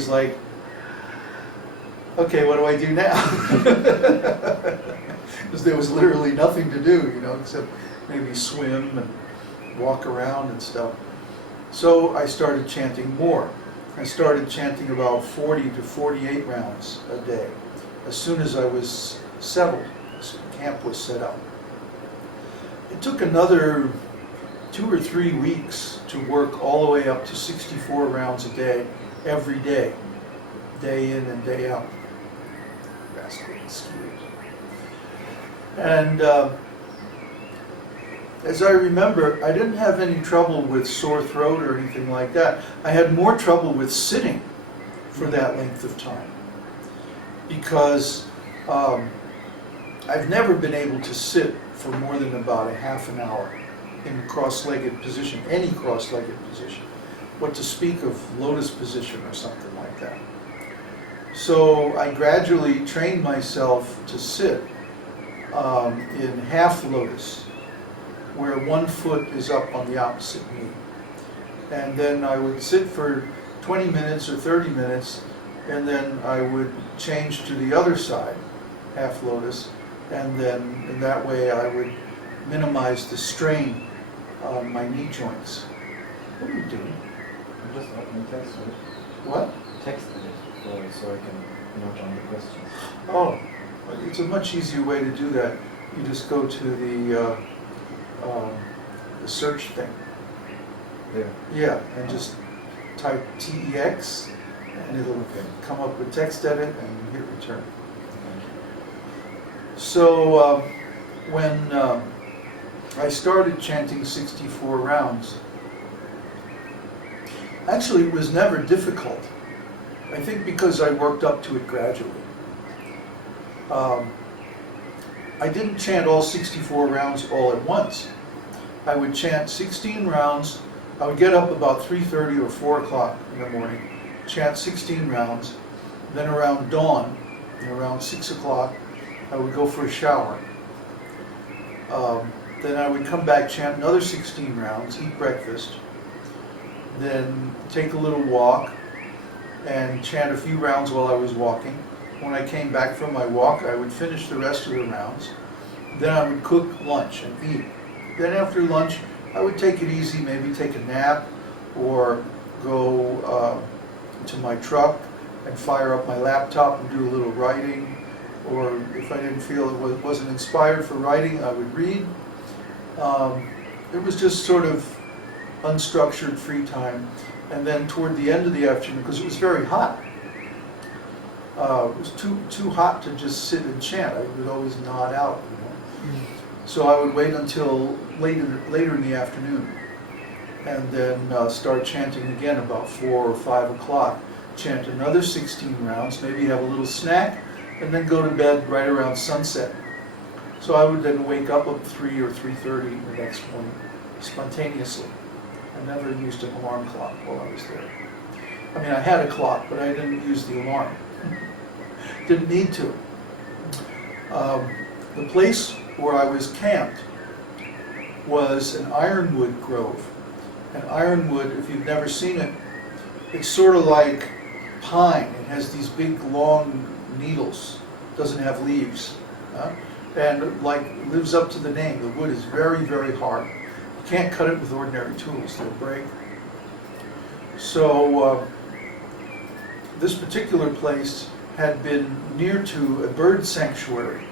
was like, okay, what do I do now? Because there was literally nothing to do, you know, except maybe swim and walk around and stuff. So I started chanting more. I started chanting about 40 to 48 rounds a day as soon as I was settled, as camp was set up. It took another 2 or 3 weeks to work all the way up to 64 rounds a day, every day in and day out. Rascal mosquitoes. And as I remember, I didn't have any trouble with sore throat or anything like that. I had more trouble with sitting for that length of time because I've never been able to sit for more than about a half an hour in a cross-legged position, any cross-legged position. What to speak of lotus position or something like that. So I gradually trained myself to sit in half lotus, where one foot is up on the opposite knee. And then I would sit for 20 minutes or 30 minutes, and then I would change to the other side, half lotus, and then in that way I would minimize the strain on my knee joints. What are you doing? I'm just opening text, right? What? Texted it so I can note on the questions. Oh, it's a much easier way to do that. You just go to the search thing. There. Yeah, and just type TEX, and it'll come up with text edit and hit return. So when I started chanting 64 rounds, actually it was never difficult. I think because I worked up to it gradually. I didn't chant all 64 rounds all at once. I would chant 16 rounds. I would get up about 3:30 or 4 o'clock in the morning, chant 16 rounds. Then around dawn, around 6 o'clock, I would go for a shower. Then I would come back, chant another 16 rounds, eat breakfast, then take a little walk and chant a few rounds while I was walking. When I came back from my walk, I would finish the rest of the rounds. Then I would cook lunch and eat. Then after lunch, I would take it easy, maybe take a nap or go to my truck and fire up my laptop and do a little writing. Or if I didn't feel it wasn't inspired for writing, I would read. It was just sort of unstructured free time. And then toward the end of the afternoon, because it was very hot, it was too hot to just sit and chant. I would always nod out, you know. So I would wait until later in the afternoon, and then start chanting again about 4 or 5 o'clock. Chant another 16 rounds, maybe have a little snack, and then go to bed right around sunset. So I would then wake up at 3 or 3:30 the next morning, spontaneously. I never used an alarm clock while I was there. I mean, I had a clock, but I didn't use the alarm. Didn't need to. The place where I was camped was an ironwood grove. And ironwood, if you've never seen it, it's sort of like pine. It has these big, long needles. It doesn't have leaves. And like lives up to the name. The wood is very, very hard. You can't cut it with ordinary tools. They'll break. So this particular place had been near to a bird sanctuary.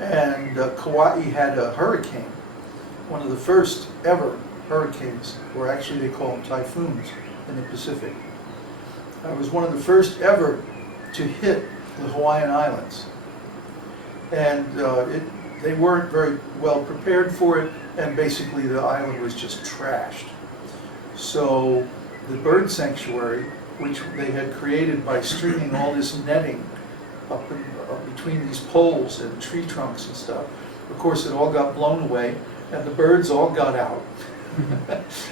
And Kauai had a hurricane, one of the first ever hurricanes, or actually they call them typhoons in the Pacific. It was one of the first ever to hit the Hawaiian Islands. And they weren't very well prepared for it, and basically the island was just trashed. So the bird sanctuary, which they had created by stringing all this netting up between these poles and tree trunks and stuff, of course it all got blown away, and the birds all got out.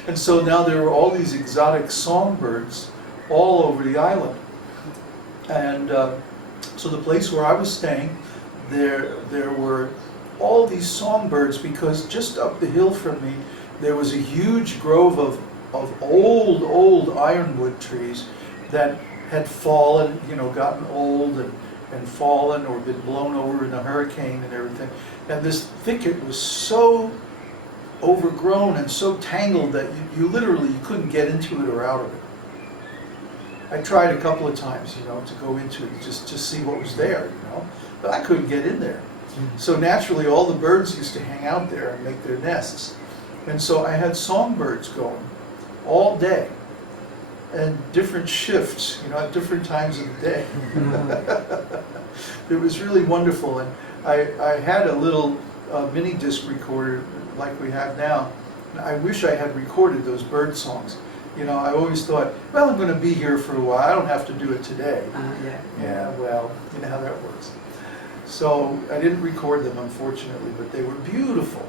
And so now there were all these exotic songbirds all over the island. And so the place where I was staying, there were all these songbirds, because just up the hill from me there was a huge grove of old ironwood trees, that had fallen, gotten old and fallen or been blown over in a hurricane and everything. And this thicket was so overgrown and so tangled that you literally couldn't get into it or out of it. I tried a couple of times, to go into it, just see what was there, but I couldn't get in there. So naturally all the birds used to hang out there and make their nests. And so I had songbirds going all day and different shifts, at different times of the day. It was really wonderful. And I had a little mini disc recorder like we have now. I wish I had recorded those bird songs. I always thought, well, I'm going to be here for a while. I don't have to do it today. Yeah, well, you know how that works. So I didn't record them, unfortunately, but they were beautiful.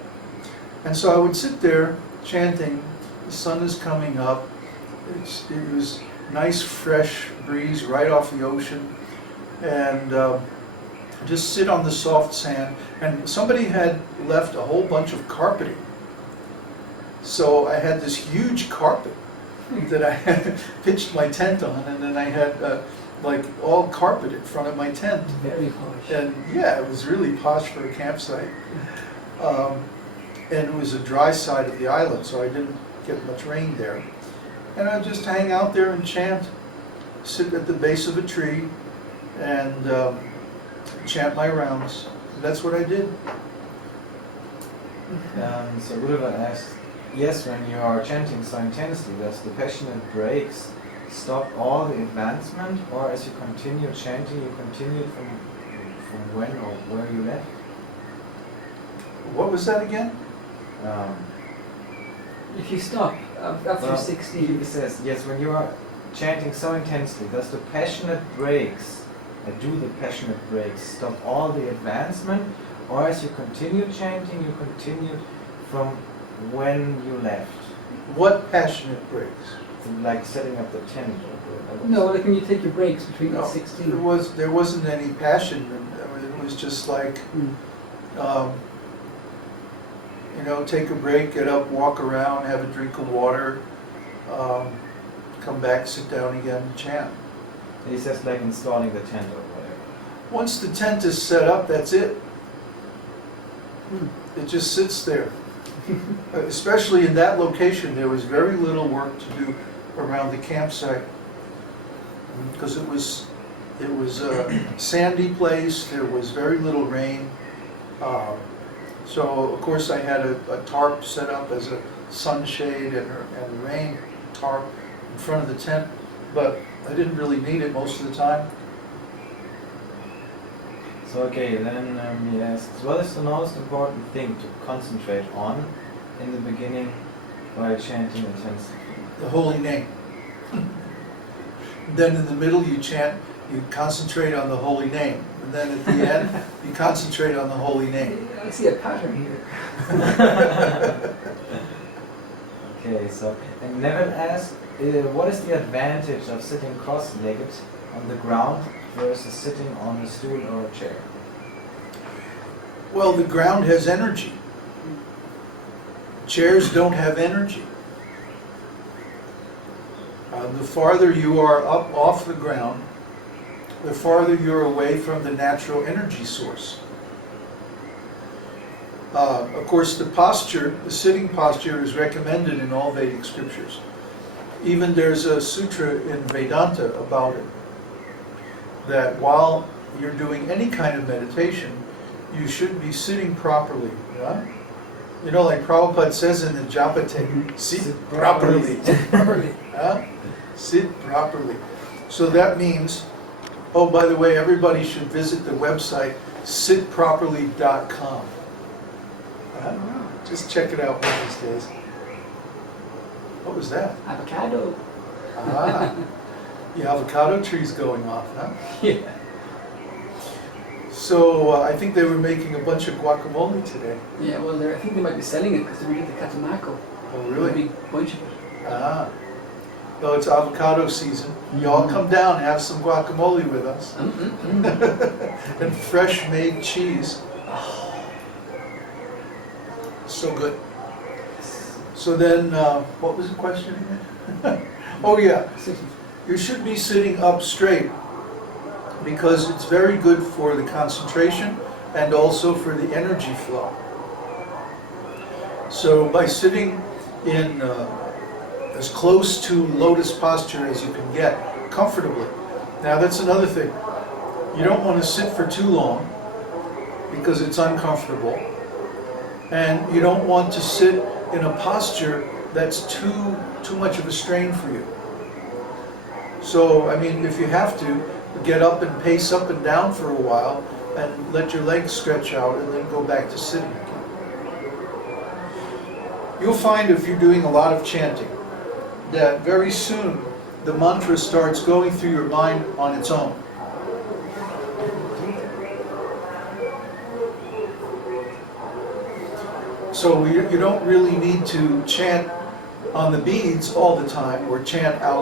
And so I would sit there chanting. The sun is coming up. It was nice, fresh breeze right off the ocean. And just sit on the soft sand. And somebody had left a whole bunch of carpeting. So I had this huge carpet that I had pitched my tent on, and then I had like all carpet in front of my tent. Very posh. And yeah, it was really posh for a campsite. And it was a dry side of the island, so I didn't get much rain there. And I'd just hang out there and chant, sit at the base of a tree, and chant my rounds. That's what I did. So Gurudeva asked, yes, when you are chanting so intensely, does the passionate breaks stop all the advancement, or as you continue chanting, you continue from when or where you left? What was that again? If you stop after Well, 16, He says, yes, when you are chanting so intensely, does the passionate breaks, do the passionate breaks stop all the advancement, or as you continue chanting, you continue from when you left? What passionate breaks? Like setting up the tent or whatever. no, like when you take your breaks between No, the 16. there wasn't any passion. I mean, it was just like, take a break, get up, walk around, have a drink of water, come back, sit down again, chant. He says like installing the tent or whatever. Once the tent is set up, that's it. It just sits there. Especially in that location, there was very little work to do around the campsite because it was a sandy place. There was very little rain. So of course I had a tarp set up as a sunshade and a rain tarp in front of the tent, but I didn't really need it most of the time. So okay, then he asks, what is the most important thing to concentrate on in the beginning while chanting intensely? The holy name. Then in the middle you concentrate on the holy name. And then at the end, you concentrate on the holy name. I see a pattern here. Okay, so, and Neville asks, what is the advantage of sitting cross-legged on the ground versus sitting on a stool or a chair? Well, the ground has energy. Chairs don't have energy. The farther you are up off the ground, the farther you're away from the natural energy source. Of course, the sitting posture is recommended in all Vedic scriptures. Even there's a sutra in Vedanta about it, that while you're doing any kind of meditation, you should be sitting properly. Yeah? Like Prabhupada says in the Japate, sit properly. Huh? Sit properly. So that means, oh, by the way, everybody should visit the website sitproperly.com. Just check it out one of these days. What was that? Avocado. The avocado tree's going off, huh? Yeah. So I think they were making a bunch of guacamole today. Yeah, well, I think they might be selling it because they were getting the Catamaco. Oh, A really? big bunch of it. Well, it's avocado season. Y'all come down and have some guacamole with us. And fresh made cheese. So good. So then, what was the question again? Oh yeah. You should be sitting up straight because it's very good for the concentration and also for the energy flow. So by sitting in as close to lotus posture as you can get, comfortably. Now that's another thing. You don't want to sit for too long because it's uncomfortable. And you don't want to sit in a posture that's too much of a strain for you. So, I mean, if you have to, get up and pace up and down for a while and let your legs stretch out and then go back to sitting again. You'll find if you're doing a lot of chanting that very soon the mantra starts going through your mind on its own. So you don't really need to chant on the beads all the time or chant out